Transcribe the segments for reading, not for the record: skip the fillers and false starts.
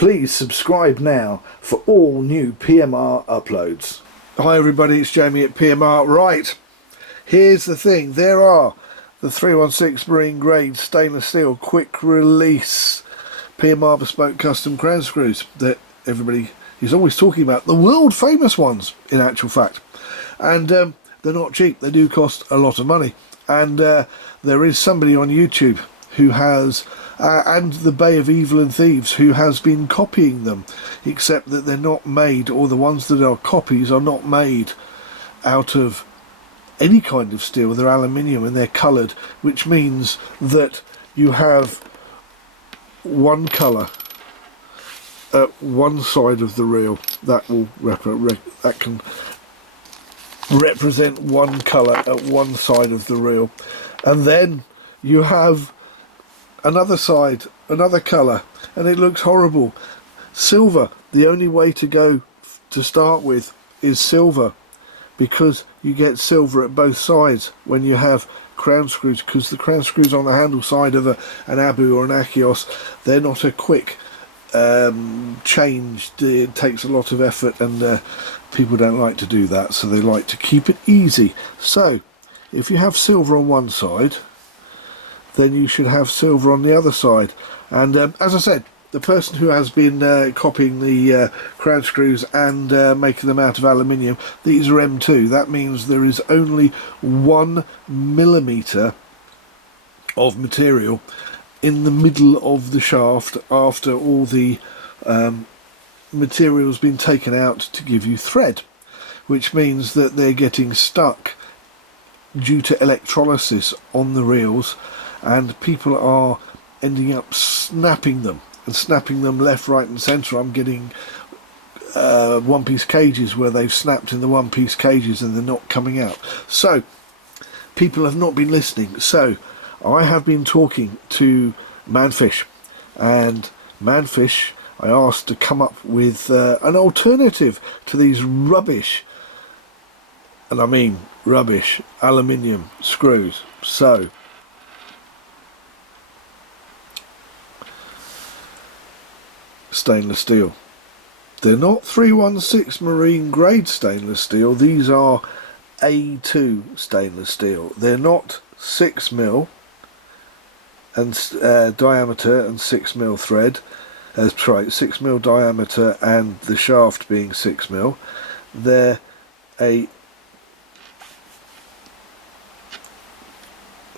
Please subscribe now for all new PMR uploads. Hi everybody, it's Jamie at PMR. Right, here's the thing. There are the 316 marine grade stainless steel quick release PMR Bespoke custom crown screws that everybody is always talking about. The world famous ones, in actual fact. And they're not cheap. They do cost a lot of money. And there is somebody on YouTube who has, and the Bay of Evil and Thieves, who has been copying them, except that they're not made, or the ones that are copies are not made out of any kind of steel. They're aluminium and they're coloured, which means that you have one colour at one side of the reel. That will can represent one colour at one side of the reel, and then you have another side, another colour, and it looks horrible. Silver, the only way to go to start with is silver, because you get silver at both sides when you have crown screws, because the crown screws on the handle side of an Abu or an Achios, they're not a quick change. It takes a lot of effort, and people don't like to do that, so they like to keep it easy. So if you have silver on one side, then you should have silver on the other side. And as I said, the person who has been copying the crown screws and making them out of aluminium, these are M2. That means there is only 1 millimetre of material in the middle of the shaft after all the material has been taken out to give you thread, which means that they're getting stuck due to electrolysis on the reels, and people are ending up snapping them, and snapping them left, right and centre. I'm getting one-piece cages where they've snapped in the one-piece cages and they're not coming out. So people have not been listening. So I have been talking to ManFish, and ManFish I asked to come up with an alternative to these rubbish, and I mean rubbish, aluminium screws. So stainless steel. They're not 316 marine grade stainless steel. These are A2 stainless steel. They're not 6mm and diameter and 6mm thread. Sorry, 6mm diameter and the shaft being 6mm. They're a,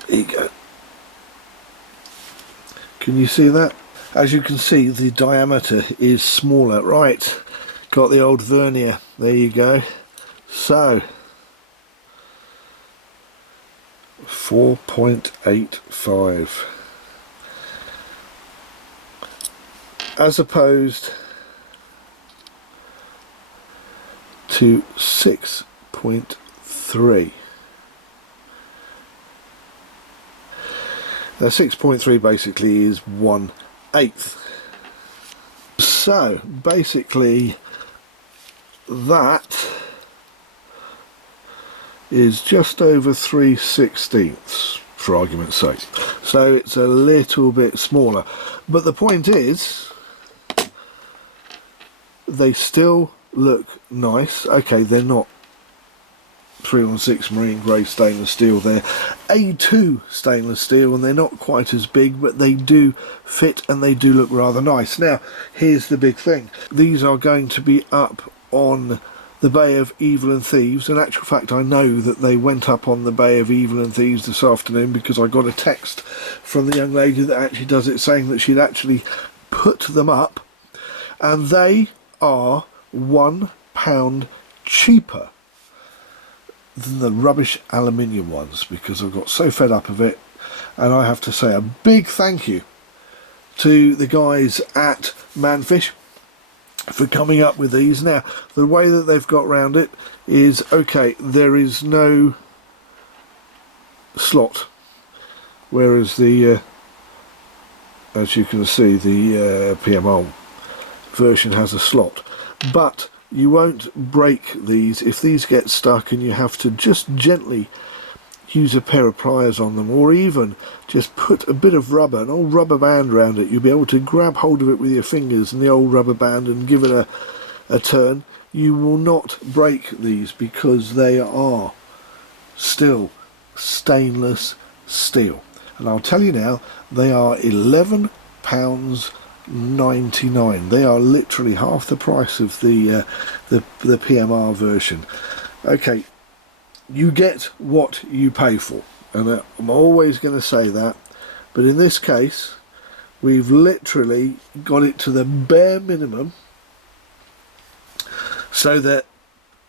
there you go. Can you see that? As you can see, the diameter is smaller. Right, got the old vernier. There you go. So 4.85 as opposed to 6.3. Now 6.3 basically is 1/8. So basically that is just over 3/16, for argument's sake. So it's a little bit smaller, but the point is they still look nice. Okay, they're not 316 marine grade stainless steel, they're A2 stainless steel, and they're not quite as big, but they do fit and they do look rather nice. Now here's the big thing. These are going to be up on the Bay of Evil and Thieves. In actual fact, I know that they went up on the Bay of Evil and Thieves this afternoon, because I got a text from the young lady that actually does it saying that she'd actually put them up, and they are £1 cheaper than the rubbish aluminium ones, because I've got so fed up of it. And I have to say a big thank you to the guys at ManFish for coming up with these. Now the way that they've got around it is, okay, there is no slot, whereas the as you can see, the PMR version has a slot, but you won't break these if these get stuck, and you have to just gently use a pair of pliers on them, or even just put a bit of rubber, an old rubber band around it. You'll be able to grab hold of it with your fingers and the old rubber band and give it a turn. You will not break these because they are still stainless steel. And I'll tell you now, they are £11.99. They are literally half the price of the PMR version. Okay, you get what you pay for, and I'm always going to say that, but in this case we've literally got it to the bare minimum, so that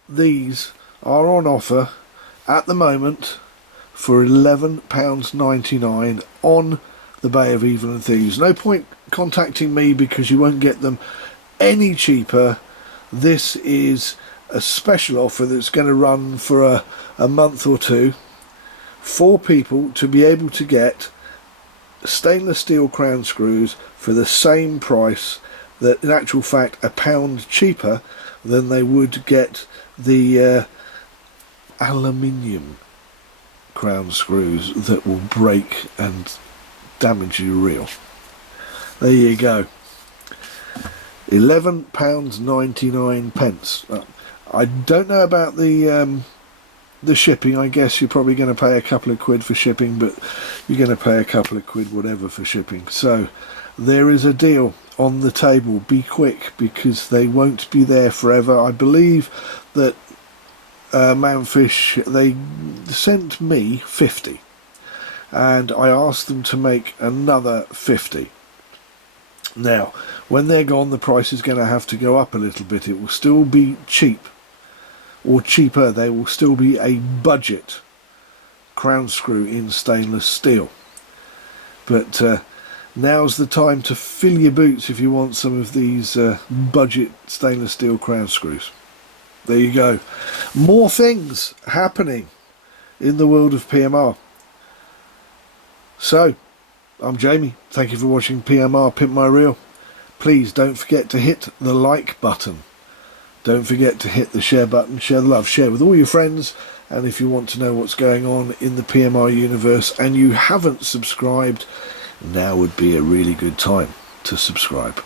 these are on offer at the moment for £11.99 on the Bay of Evil and Thieves. No point contacting me because you won't get them any cheaper. This is a special offer that's going to run for a month or two for people to be able to get stainless steel crown screws for the same price, that in actual fact £1 cheaper than they would get the aluminium crown screws that will break and damage your reel. There you go, £11.99. I don't know about the shipping. I guess you're probably going to pay a couple of quid for shipping, but you're going to pay a couple of quid whatever for shipping. So there is a deal on the table. Be quick because they won't be there forever. I believe that ManFish, they sent me 50 and I asked them to make another 50. Now when they're gone, the price is going to have to go up a little bit. It will still be cheap, or cheaper. They will still be a budget crown screw in stainless steel, but now's the time to fill your boots if you want some of these budget stainless steel crown screws. There you go. More things happening in the world of PMR. So I'm Jamie, thank you for watching PMR Pimp My Reel. Please don't forget to hit the like button. Don't forget to hit the share button, share the love, share with all your friends. And if you want to know what's going on in the PMR universe and you haven't subscribed, now would be a really good time to subscribe.